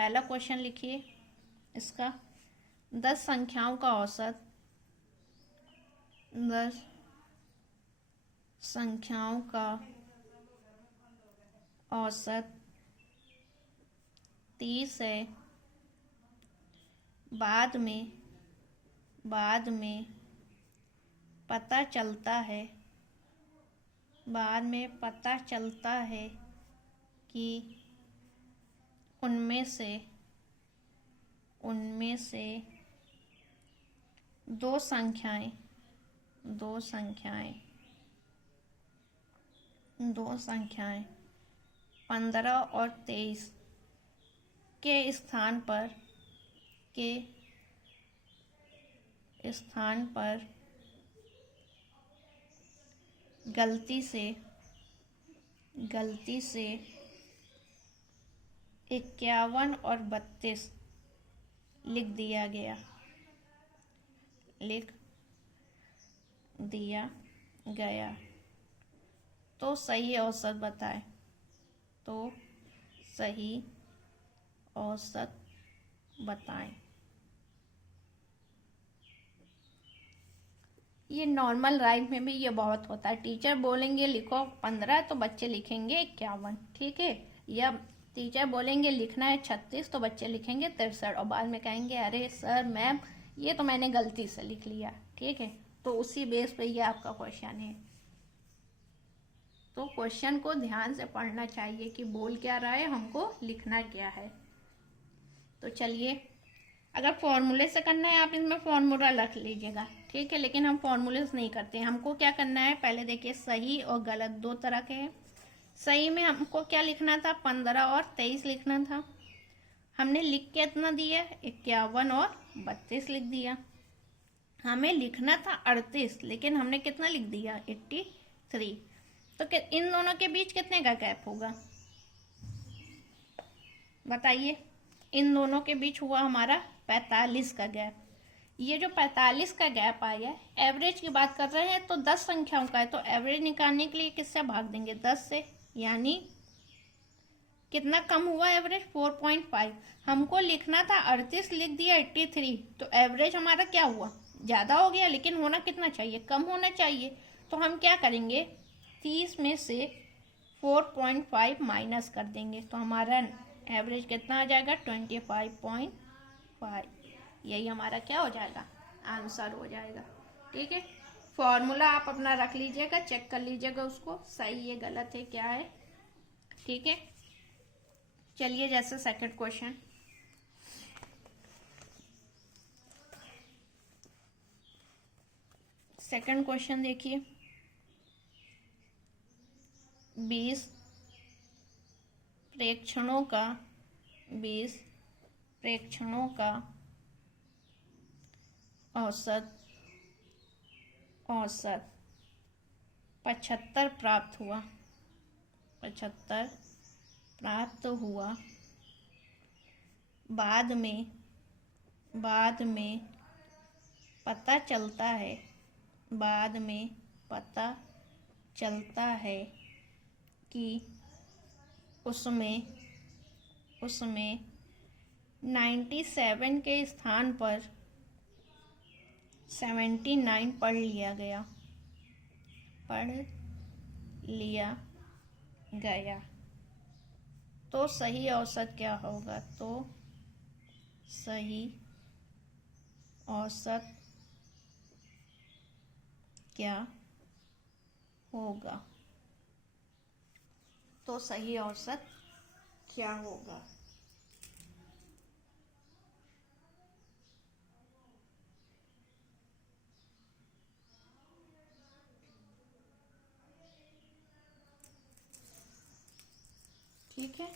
पहला क्वेश्चन लिखिए इसका, 10 संख्याओं का औसत, 10 संख्याओं का औसत 30 है। बाद में पता चलता है कि उनमें से दो संख्याएं 15 और 23 के स्थान पर गलती से 51 और 32 लिख दिया गया तो सही औसत बताएं। ये नॉर्मल राइट में भी ये बहुत होता है। टीचर बोलेंगे लिखो 15 तो बच्चे लिखेंगे 51, ठीक है। या टीचर बोलेंगे लिखना है 36 तो बच्चे लिखेंगे 63 और बाद में कहेंगे अरे सर मैम ये तो मैंने गलती से लिख लिया, ठीक है। तो उसी बेस पे ये आपका क्वेश्चन है। तो क्वेश्चन को ध्यान से पढ़ना चाहिए कि बोल क्या रहा है, हमको लिखना क्या है। तो चलिए, अगर फॉर्मूले से करना है आप इसमें फॉर्मूला रख लीजिएगा, ठीक है। लेकिन हम फॉर्मूले से नहीं करते, हमको क्या करना है, पहले देखिए सही और गलत दो तरह के हैं। सही में हमको क्या लिखना था, 15 और 23 लिखना था। हमने लिख के इतना दिया 51 और 32 लिख दिया। हमें लिखना था 38 लेकिन हमने कितना लिख दिया 83। तो इन दोनों के बीच कितने का गैप होगा बताइए। इन दोनों के बीच हुआ हमारा 45 का गैप। ये जो 45 का गैप आया, एवरेज की बात कर रहे हैं तो 10 संख्याओं का है, तो एवरेज निकालने के लिए किससे भाग देंगे 10 से, यानी कितना कम हुआ एवरेज 4.5। हमको लिखना था 38 लिख दिया 83, तो एवरेज हमारा क्या हुआ ज्यादा हो गया, लेकिन होना कितना चाहिए कम होना चाहिए। तो हम क्या करेंगे 30 में से 4.5 माइनस कर देंगे तो हमारा एवरेज कितना आ जाएगा 25.5। यही हमारा क्या हो जाएगा आंसर हो जाएगा, ठीक है। फॉर्मूला आप अपना रख लीजिएगा, चेक कर लीजिएगा उसको सही है गलत है क्या है, ठीक है। चलिए जैसे सेकंड क्वेश्चन, सेकंड क्वेश्चन देखिए, 20 प्रेक्षणों का औसत 75 प्राप्त हुआ। बाद में पता चलता है कि उसमें 97 के स्थान पर 79 पढ़ लिया गया तो सही औसत क्या होगा। तो सही औसत क्या होगा, तो सही औसत क्या होगा। ठीक है,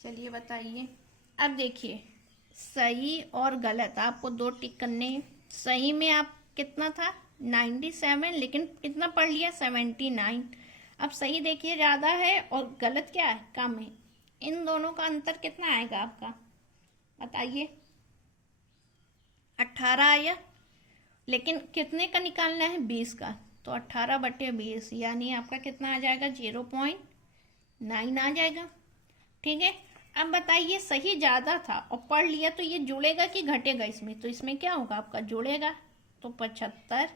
चलिए बताइए। अब देखिए सही और गलत आपको दो टिक करने हैं। सही में आप कितना था 97 लेकिन कितना पढ़ लिया 79। अब सही देखिए ज़्यादा है और गलत क्या है कम है। इन दोनों का अंतर कितना आएगा आपका बताइए 18 आया, लेकिन कितने का निकालना है 20 का, तो 18/20 यानी आपका कितना आ जाएगा 0.5। 9 आ जाएगा। ठीक है, अब बताइए सही ज़्यादा था और पढ़ लिया तो ये जुड़ेगा कि घटेगा इसमें? तो इसमें क्या होगा आपका, जुड़ेगा। तो 75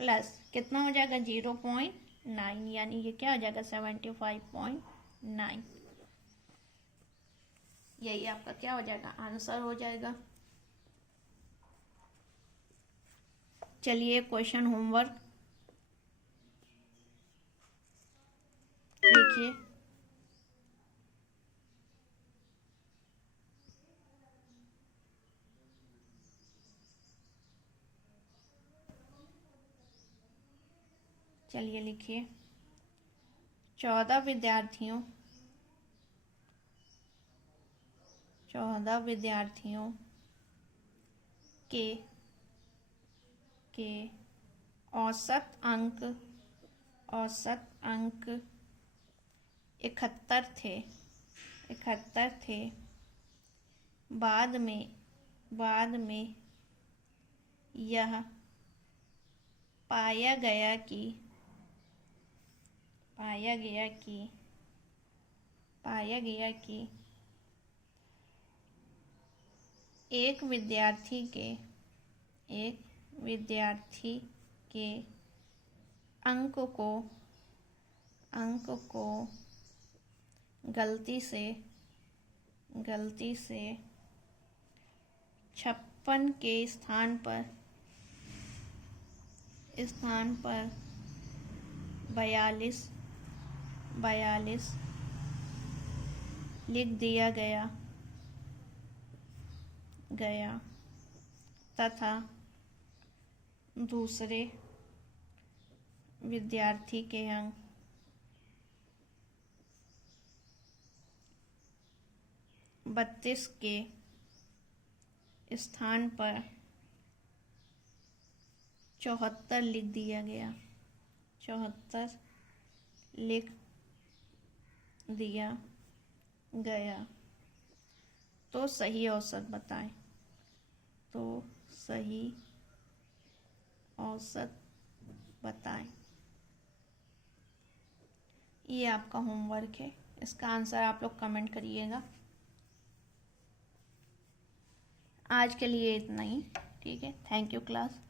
प्लस कितना हो जाएगा 0.9, यानी ये क्या हो जाएगा 75.9। यही आपका क्या हो जाएगा, आंसर हो जाएगा। चलिए क्वेश्चन होमवर्क देखिए। चलिए लिखिए, 14 विद्यार्थियों के औसत अंक 71 थे। बाद में यह पाया गया कि एक विद्यार्थी के अंक को गलती से 56 के स्थान पर 42 लिख दिया गया तथा दूसरे विद्यार्थी के अंक 32 के स्थान पर 74 लिख दिया गया 74 लिख दिया गया। तो सही औसत बताएं। ये आपका होमवर्क है, इसका आंसर आप लोग कमेंट करिएगा। आज के लिए इतना ही। ठीक है, थैंक यू क्लास।